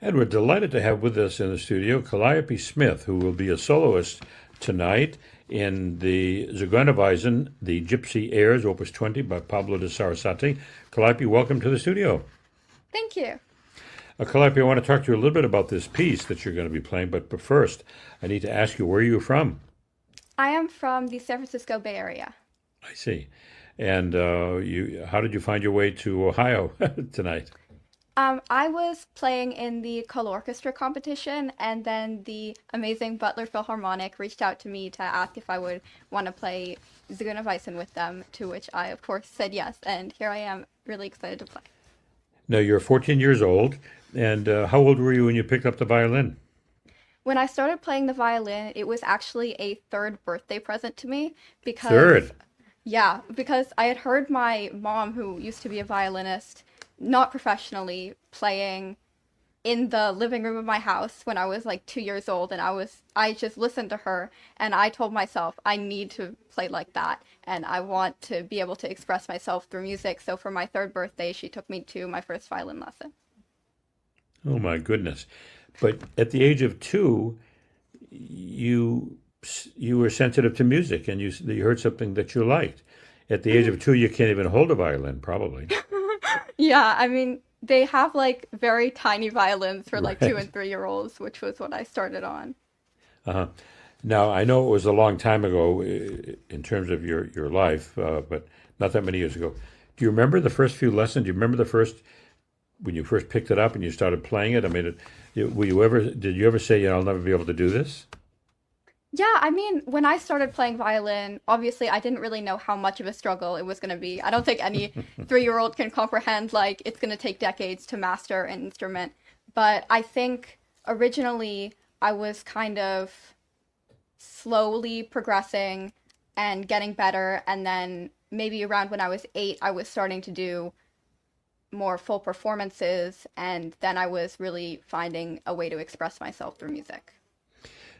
And we're delighted to have with us in the studio Calliope Smith, who will be a soloist tonight in the Zigeunerweisen, the Gypsy Airs, Opus 20 by Pablo de Sarasate. Calliope, welcome to the studio. Thank you. Calliope, I want to talk to you a little bit about this piece that you're going to be playing, but first, I need to ask you, where are you from? I am from the San Francisco Bay Area. I see. And how did you find your way to Ohio tonight? I was playing in the Call Orchestra competition, and then the amazing Butler Philharmonic reached out to me to ask if I would want to play Zigeunerweisen with them, to which I, of course, said yes, and here I am, really excited to play. Now, you're 14 years old, and how old were you when you picked up the violin? When I started playing the violin, it was actually a third birthday present to me because Third. yeah, because I had heard my mom, who used to be a violinist, not professionally, playing in the living room of my house when I was like 2 years old, and I just listened to her, and I told myself I need to play like that, and I want to be able to express myself through music. So for my third birthday, she took me to my first violin lesson. Oh my goodness. But at the age of two, you you were sensitive to music and you heard something that you liked. At the age of two, you can't even hold a violin, probably. Yeah, I mean, they have like very tiny violins for like two Right. and 3 year olds, which was what I started on. Uh-huh. Now, I know it was a long time ago in terms of your life, but not that many years ago. Do you remember the first few lessons? Do you remember the first when you first picked it up and you started playing it? I mean, were you ever did you ever say, I'll never be able to do this? Yeah, I mean, when I started playing violin, obviously I didn't really know how much of a struggle it was going to be. I don't think any 3 year old can comprehend, like, it's going to take decades to master an instrument. But I think originally I was kind of slowly progressing and getting better. And then maybe around when I was 8, I was starting to do more full performances. And then I was really finding a way to express myself through music.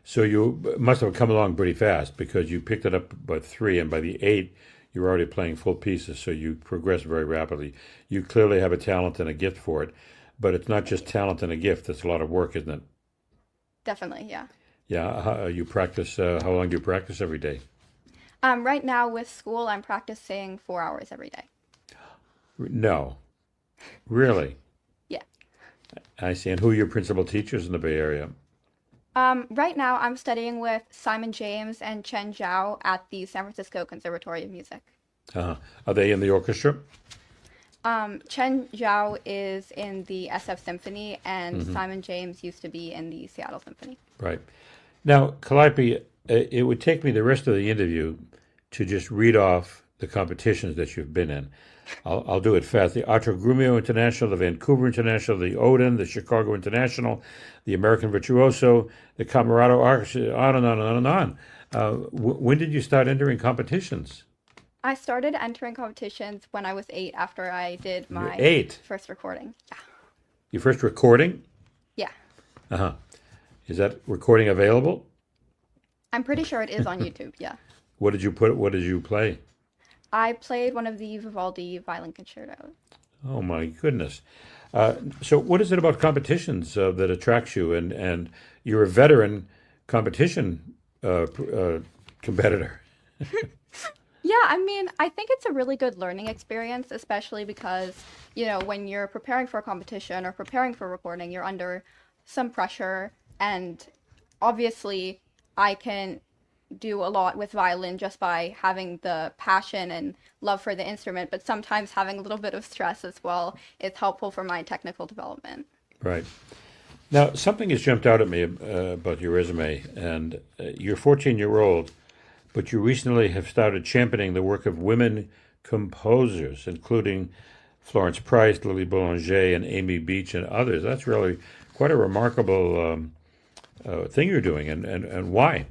So you must have come along pretty fast because you picked it up by three, and by the eight, you were already playing full pieces. So you progressed very rapidly. You clearly have a talent and a gift for it, but it's not Thank just you. talent and a gift. It's a lot of work, isn't it? Definitely, yeah. Yeah. You practice. How long do you practice every day? Right now with school, I'm practicing 4 hours every day. No, really. Yeah. I see. And who are your principal teachers in the Bay Area? Right now, I'm studying with Simon James and Chen Zhao at the San Francisco Conservatory of Music. Uh, are they in the orchestra? Chen Zhao is in the SF Symphony, and Hmm. Simon James used to be in the Seattle Symphony. Right. Now, Calliope, it would take me the rest of the interview to just read off the competitions that you've been in. I'll do it fast. The Grumiaux International, the Vancouver International, the Odin, the Chicago International, the American Virtuoso, the Camerata Orchestra, on and on and on and on. When did you start entering competitions? I started entering competitions when I was 8 after I did You're my eight. first recording. Your first recording? Yeah, Uh-huh. Is that recording available? I'm pretty sure it is on YouTube. Yeah. What did you play? I played one of the Vivaldi violin concertos. Oh my goodness. So what is it about competitions that attracts you? And you're a veteran competition competitor. Yeah, I mean, I think it's a really good learning experience, especially because, when you're preparing for a competition or preparing for recording, you're under some pressure. And obviously, I can do a lot with violin just by having the passion and love for the instrument, but sometimes having a little bit of stress as well is helpful for my technical development. Right. Now, something has jumped out at me about your resume, and you're 14-year-old, but you recently have started championing the work of women composers, including Florence Price, Lily Boulanger, and Amy Beach, and others. That's really quite a remarkable thing you're doing, and why?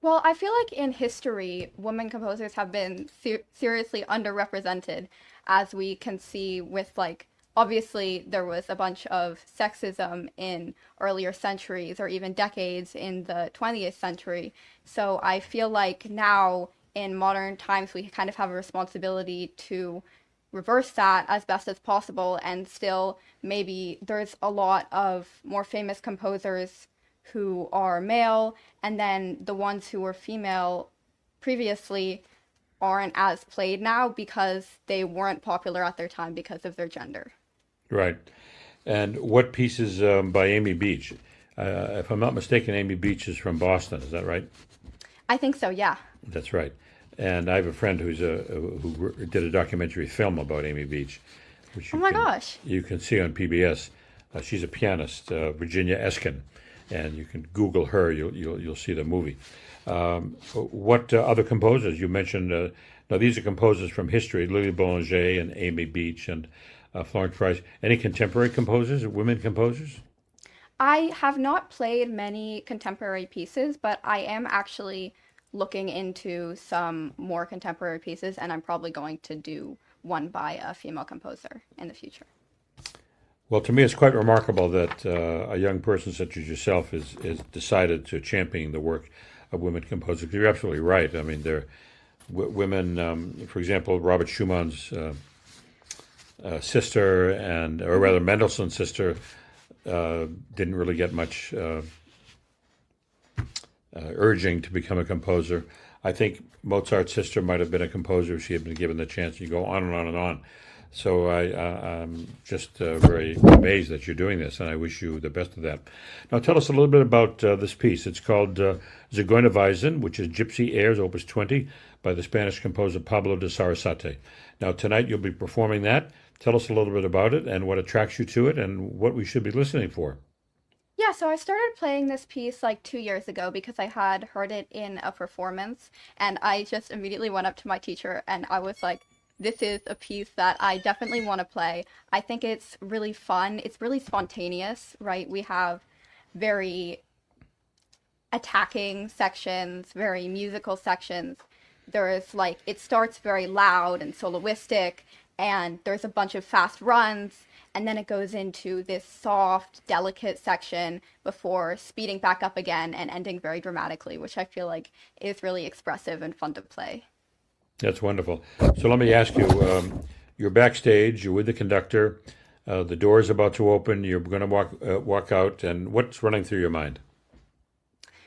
Well, I feel like in history, women composers have been seriously underrepresented, as we can see with, like, obviously there was a bunch of sexism in earlier centuries or even decades in the 20th century. So I feel like now in modern times we kind of have a responsibility to reverse that as best as possible, and still maybe there's a lot of more famous composers who are male, and then the ones who were female previously aren't as played now because they weren't popular at their time because of their gender. Right. And what pieces by Amy Beach? If I'm not mistaken, Amy Beach is from Boston. Is that right? I think so, yeah. That's right. And I have a friend who did a documentary film about Amy Beach, which Oh my gosh. you can see on PBS. She's a pianist, Virginia Eskin, and you can Google her. You'll see the movie. What other composers you mentioned? Now these are composers from history: Lily Boulanger and Amy Beach and Florence Price. Any contemporary composers, women composers? I have not played many contemporary pieces, but I am actually looking into some more contemporary pieces, and I'm probably going to do one by a female composer in the future. Well, to me, it's quite remarkable that a young person such as yourself is decided to champion the work of women composers. You're absolutely right. I mean, they're women. For example, Robert Schumann's sister, or rather Mendelssohn's sister, didn't really get much urging to become a composer. I think Mozart's sister might have been a composer if she had been given the chance. You go on and on and on. So I'm just very amazed that you're doing this, and I wish you the best of that. Now tell us a little bit about this piece. It's called Zigeunerweisen, which is Gypsy Airs, Opus 20, by the Spanish composer Pablo de Sarasate. Now tonight you'll be performing that. Tell us a little bit about it and what attracts you to it and what we should be listening for. Yeah, so I started playing this piece like 2 years ago because I had heard it in a performance, and I just immediately went up to my teacher and I was like, this is a piece that I definitely want to play. I think it's really fun. It's really spontaneous, right? We have very attacking sections, very musical sections. There's like, it starts very loud and soloistic, and there's a bunch of fast runs, and then it goes into this soft, delicate section before speeding back up again and ending very dramatically, which I feel like is really expressive and fun to play. That's wonderful. So let me ask you, you're backstage, you're with the conductor, the door is about to open, you're going to walk out, and what's running through your mind?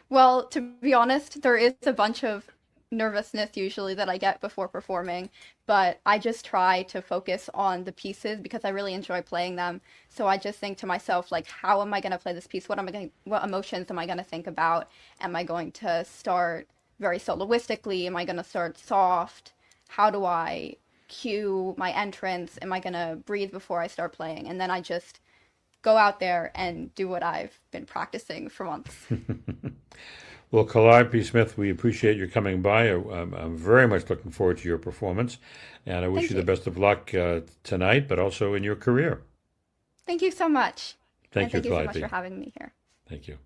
Well, to be honest, there is a bunch of nervousness usually that I get before performing, but I just try to focus on the pieces because I really enjoy playing them. So I just think to myself, like, how am I going to play this piece? What emotions am I going to think about? Am I going to start very soloistically? Am I going to start soft? How do I cue my entrance? Am I going to breathe before I start playing? And then I just go out there and do what I've been practicing for months. Well, Calliope Smith, we appreciate your coming by. I'm very much looking forward to your performance, and I wish you the best of luck tonight, but also in your career. Thank you so much. Thank you, Thank you so Calliope. much for having me here. Thank you.